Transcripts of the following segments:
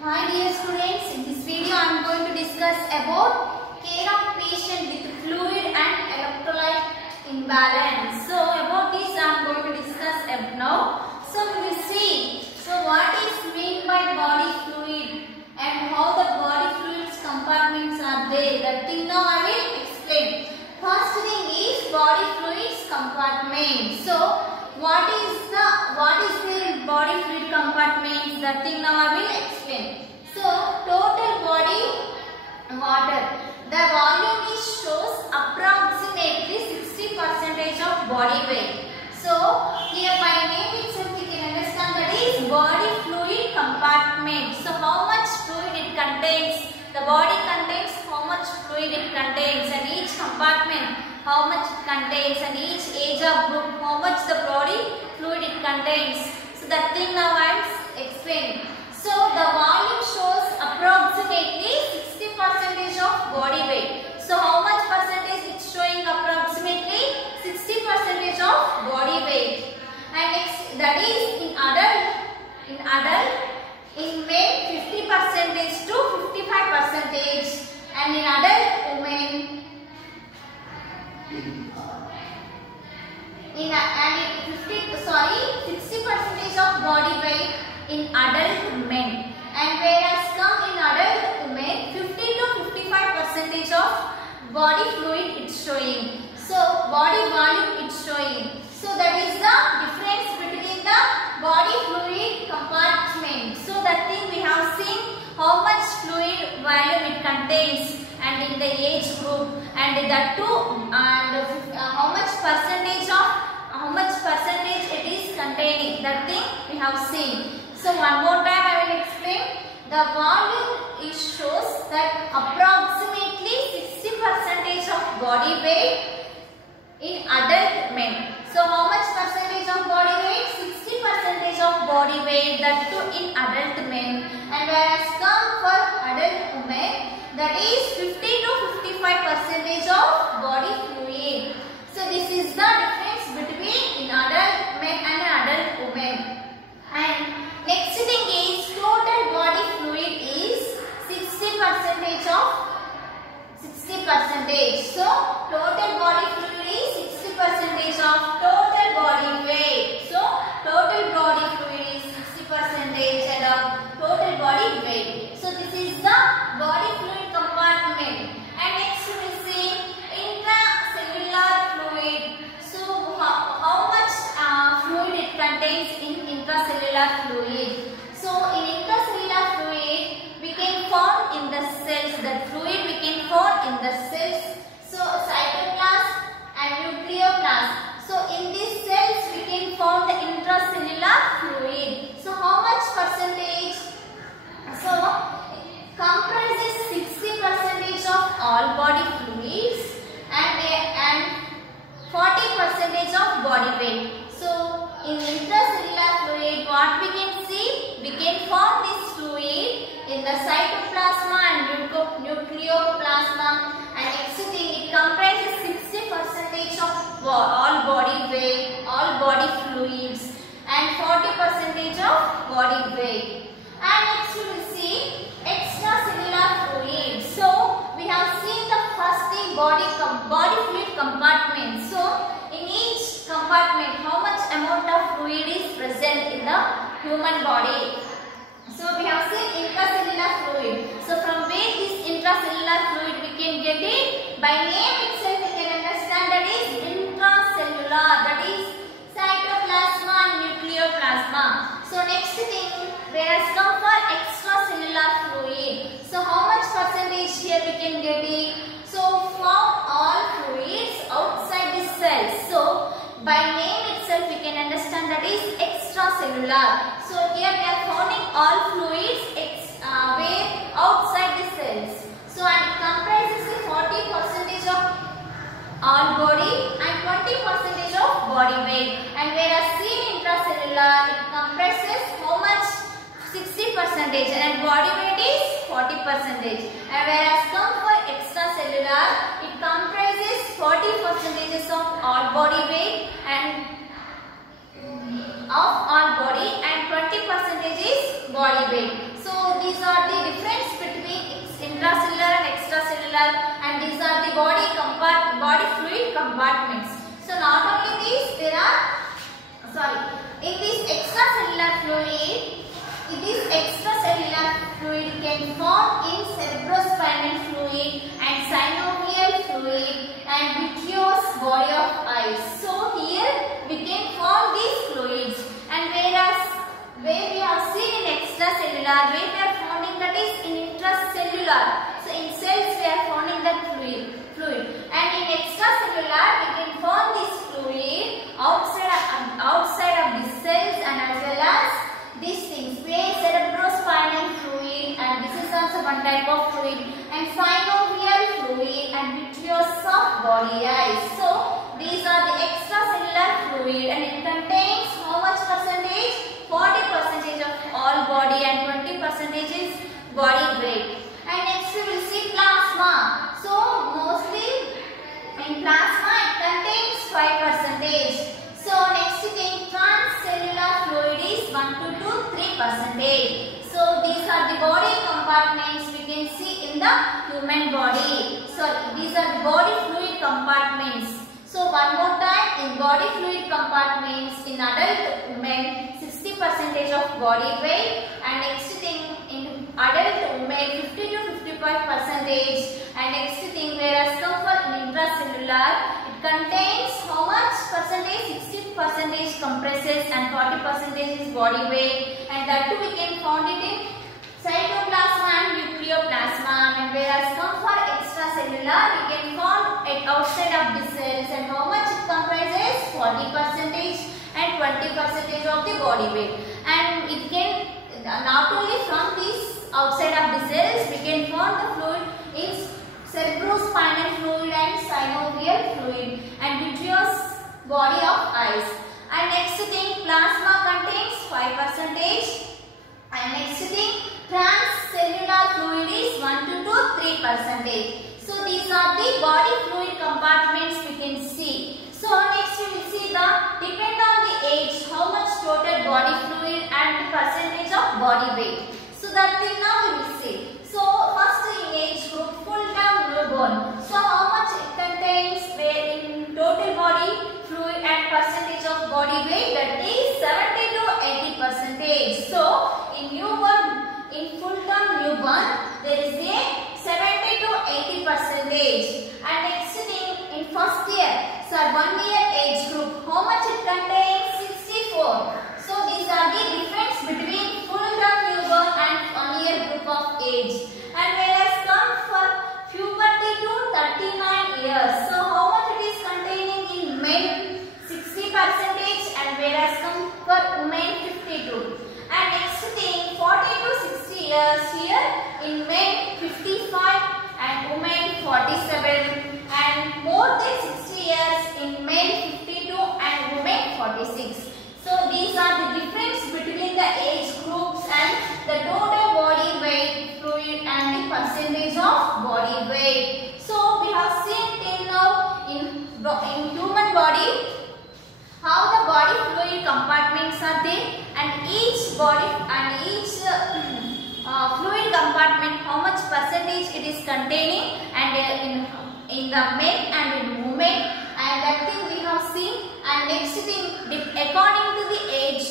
Hi dear students, in this video I am going to discuss about care of patient with fluid and electrolyte imbalance. So about this I am going to discuss now. So we will see, what is meant by body fluid and how the body fluids compartments are there. That thing now I will explain. First thing is body fluids compartment. So what is the body fluid compartments? That thing now I will explain. So total body water. The volume is shows approximately 60% of body weight. So here by name itself we can understand that is body fluid compartment. So how much fluid it contains? The body contains how much fluid it contains, and each compartment how much it contains, and each age of group how much the body fluid it contains. So that thing now I am explaining. So the volume shows approximately 60% of body weight. So how much percentage it's showing? Approximately 60% of body weight. And next, that is in adult. In male 50% to 55%, and in adult women in 60% of body weight in adult men, and whereas come in adult women 50 to 55% of body fluid it's showing. So body volume it's showing. So that is the difference between the body fluid compartment. So that thing we have seen how much fluid volume it contains, and in the age group, and that too, and how much percentage it is containing. That thing we have seen. So one more time I will explain. The volume shows that approximately 60% of body weight in adult men. So how much percentage of body weight? 60% of body weight, that too in adult men, and whereas come for adult women, that is 50 to 55% of body fluid. So this is the difference between in adult men and adult women. And next thing is total body fluid is 60% of 60%. So total body fluid is 60% of total body weight. So total body fluid is 60% and of total body weight. So this is the body fluid compartment. And next we will see intracellular fluid. So how much fluid it contains in intracellular fluid? So in intracellular fluid we can find in the cells. That fluid we can find in the cells. So cytoplasm and nucleoplasm. So in these cells we can find the intracellular fluid. So how much percentage? So comprises 60% of all body fluids and 40% of body weight. So in intracellular fluid, what we can see? We can find this fluid in the cytoplasma and nucleoplasma. And next thing, it comprises 60% of all body weight, all body fluids, and 40% of body weight. And next we will see extracellular fluid. So we have seen the first thing, body fluid compartment. So in each compartment how much amount of fluid is present in the human body. So we have seen intracellular fluid. So from where this intracellular fluid we can get it? By name itself we can understand that is intracellular, that is cytoplasma and nucleoplasma. So next thing, whereas come for extracellular fluid. So how much percentage here we can get it? So from all fluids outside the cells. So by name itself we can understand that is extracellular. So here we are finding all fluids where outside the cells. So and it comprises 40% of all body and 20% of body weight. And whereas seen intracellular, it comprises how much? 60% and body weight is 40%. And whereas come for extracellular, it comprises 40% of all body weight and of all body and 20% is body weight. So these are compartments. So not only this, there are in this extracellular fluid can form in cerebrospinal fluid and synovial fluid and vitreous body of eyes. So here we can form these fluids, and whereas where we have seen in extracellular, where we are finding that is in intracellular. So in cells we are finding that fluid, and in extracellular we can form this fluid outside of the cells, and as well as these things, where cerebrospinal fluid, and this is also one type of fluid, and synovial fluid and vitreous of body eyes. So these are the extracellular fluid, and it contains how much percentage? 40% of all body and 20% is body weight. And next we will see plasma. So mostly in plasma it contains 5%. So next thing, transcellular fluid is 1 to 3%. So these are the body compartments we can see in the human body. So these are the body fluid compartments. So one more time, in body fluid compartments, in adult women 60% of body weight, and next thing in adult women 50 to 55%, and next thing whereas come for intracellular, it contains how much percentage? 60% compresses and 40% is body weight, and that too we can find it in cytoplasma and nucleoplasma, and whereas come for extracellular we can find it outside of the cells, and how much it comprises? 40% and 20% of the body weight, and it can not only from this outside of the cells we can find the fluid in cerebrospinal fluid and synovial fluid and vitreous body of eyes. And next thing, plasma contains 5%, and next thing, transcellular fluid is 1 to 3%. So these are the body fluid compartments we can see. So next we will see the depend on the age, how much total body fluid and the percentage of body weight. So that thing now we will see. So first in age group, full-term newborn. So how much it contains where in total body fluid and percentage of body weight, that is 70 to 80%. So in newborn, in full-term newborn, there is a 70 to 80%. And next thing in first year, so 1 year age group, how much it contains? 64. So these are the difference between full-term newborn and 1 year group of age. And whereas come for puberty to 39 years, so how much it is containing in men? 60%, and whereas come for women 52. And next thing, 40 to 60 years here in men 55 and women 47, and more than 60 years in men 52 and women 46. So these are the difference between the age groups and the total body weight fluid and the percentage of body weight. So we have seen till now in human body how the body fluid compartments are there, and each body and each fluid compartment how much percentage it is containing, and in the men and in women, and that thing we have seen. And next thing, according to the age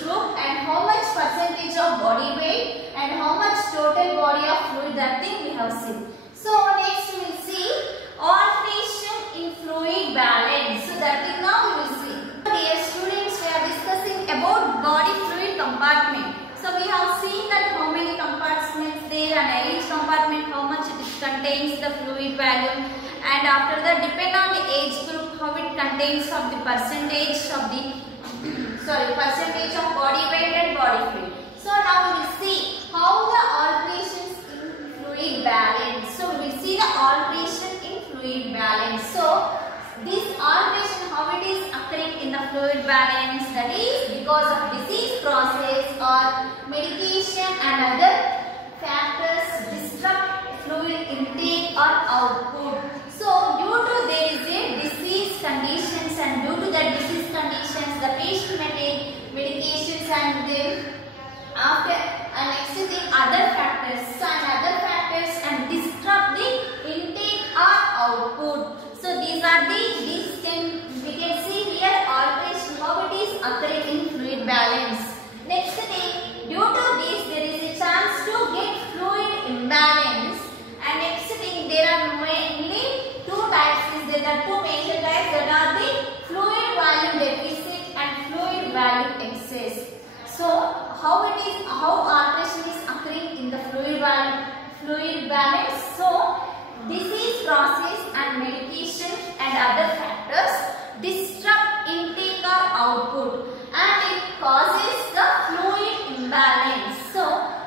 group, and how much percentage of body weight and how much total body of fluid, that thing we have seen. So next we will see alteration in fluid balance. So that thing now we will see. Dear students, we are discussing about body fluid compartment. So we have seen that how many compartments there, and each compartment how much it contains the fluid value, and after that depend on the age group how it contains of the percentage of the percentage of body weight and body fluid. So now we will see how the alterations in fluid balance. So we will see the alteration in fluid balance. So this alteration how it is occurring in the fluid balance, that is because of disease process or medication and other factors disrupt fluid intake or output. So due to there is a disease conditions, and due to the disease conditions the patient may take medications, and then after next thing other factors and disrupt the intake or output. how alteration is occurring in the fluid balance. So disease process and medication and other factors disrupt intake or output, and it causes the fluid imbalance. So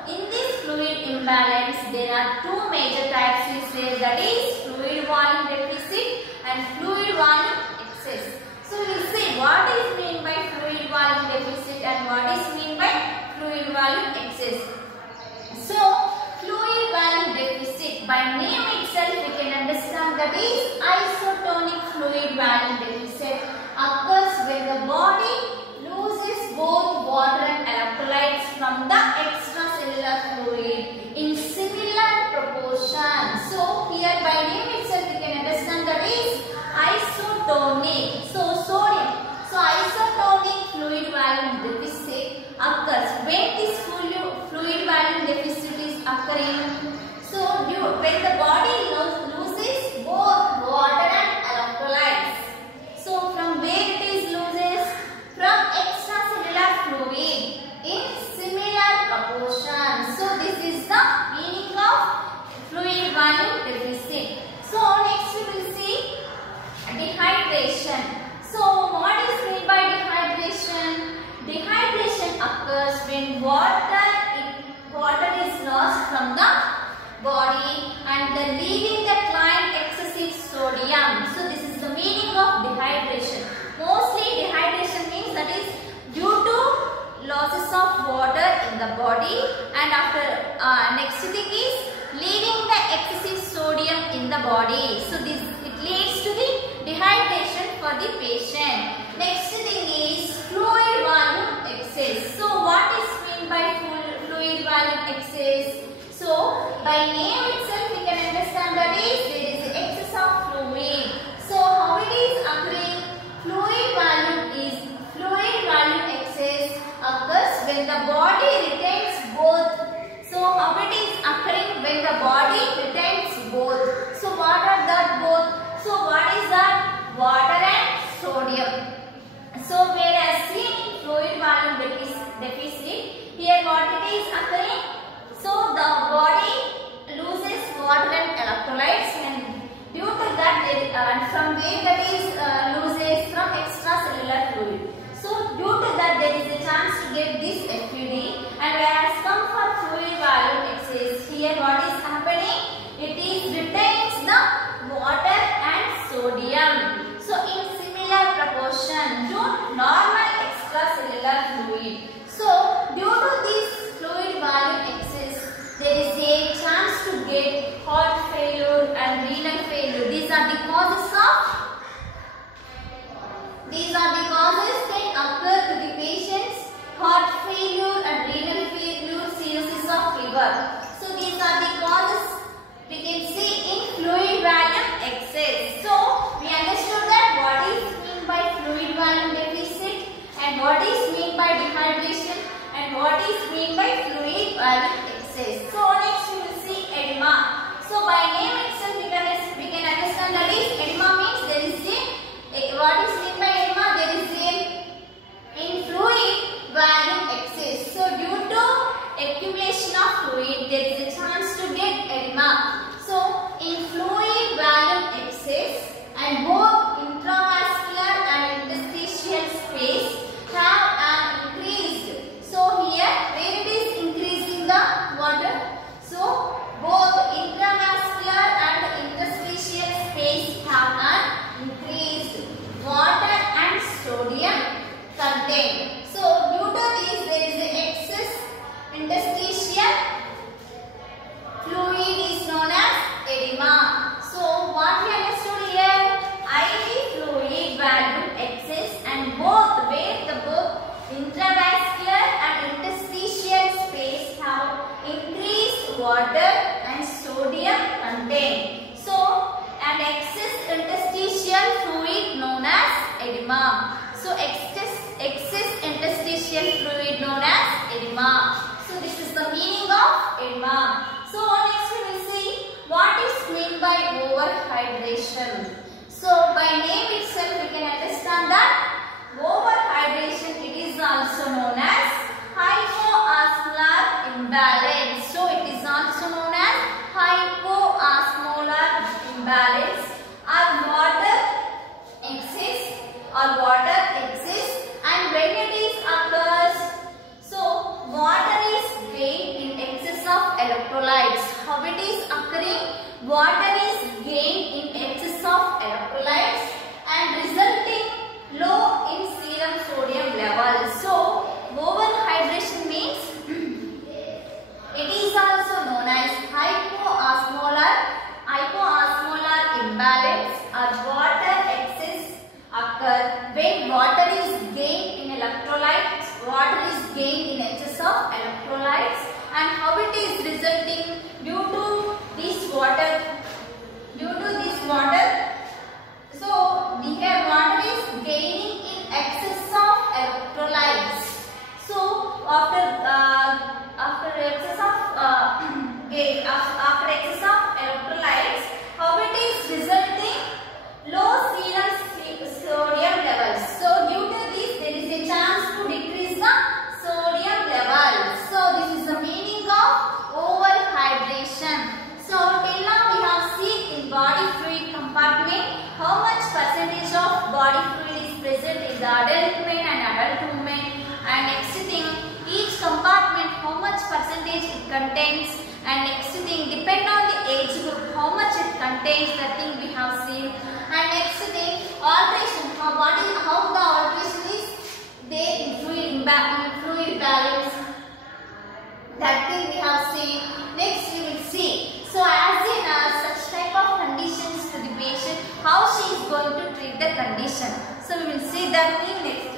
in this fluid imbalance there are two major types is there, that is fluid volume deficit and fluid volume excess. So we will see what is meant by fluid volume deficit and what is meant by fluid volume excess. So fluid volume deficit, by name itself we can understand that is isotonic fluid volume deficit occurs when the body loses both water and electrolytes from the extracellular fluid in similar proportion. So here by name itself we can understand that is isotonic. So sodium. So isotonic fluid volume deficit occurs when this fluid volume deficit is occurring. So when the body loses both water and electrolytes. So from where it is loses? From extracellular fluid in similar proportion. So this is the meaning of fluid volume deficit. So next we will see dehydration. So what is meant by dehydration? Dehydration occurs when water is lost from the body and leaving the client excessive sodium. So this is the meaning of dehydration. Mostly dehydration means that is due to losses of water in the body, and after next thing is leaving the excessive sodium in the body. So this it leads to the dehydration for the patient. Next thing is fluid volume excess. So what is meant by fluid volume excess? So by name itself we can understand that is there is excess of fluid. So how it is occurring? Fluid volume excess occurs when the body retains both. So how it is occurring? When the body retains both. So what are that both? So what is that? Water and sodium. So whereas seen in fluid volume deficit, here what it is occurring? So the body loses water and electrolytes, and due to that from where that is loses from extracellular fluid. So due to that there is a chance to get this FUD, and whereas come for fluid volume excess, here what is happening? It is retains the water and sodium. So in similar proportion to normal extracellular fluid. So due to this fluid volume excess, there is a chance to get heart failure and renal failure. These are the causes can occur to the patients: heart failure and renal failure, cirrhosis of liver. So these are the causes we can see in fluid volume excess. So we understood that what is meant by fluid volume deficit and what is meant by dehydration and what is meant by fluid volume excess. So next we will see edema. So by name itself we can understand that is edema means there is what is meant by edema? There is in fluid volume excess. So due to accumulation of fluid there is a chance to get edema. So in fluid volume excess, and both intravascular and interstitial space have increased. So here where it is increasing the water? So both intravascular and interstitial space have increased water and sodium content. So due to this there is an excess interstitial fluid is known as edema. So what we understood here? IV fluid volume excess, and both intravascular and interstitial space have increased water and sodium content. So an excess interstitial fluid known as edema. So excess interstitial fluid known as edema. So this is the meaning of edema. So next we will see what is meant by overhydration. So by name itself we can understand that overhydration, it is also known as hypoalbuminemia. imbalance. So it is also known as hypoosmolar imbalance or water excess and when it is occurs, so water is gained in excess of electrolytes. How it is occurring? Water is gained in excess of electrolytes and resulting low in serum sodium levels. So overhydration means it is also known as hypoosmolar imbalance or water excess occur when water is gained in electrolytes, water is gained in excess of electrolytes, and how it is resulting due to this water. So here water is gaining in excess of electrolytes. So after excess of electrolytes, how it is resulting? Low serum sodium levels. So due to this, there is a chance to decrease the sodium level. So this is the meaning of overhydration. So till now we have seen in body fluid compartment how much percentage of body fluid is present in the adult men and adult women, and next thing, each compartment how much percentage it contains, and next thing, depend on the age group how much it contains, the thing we have seen, and next thing, alteration, how the alteration is there in fluid balance, that thing we have seen. Next we will see, so as in such type of conditions to the patient, how she is going to treat the condition. So we will see that in next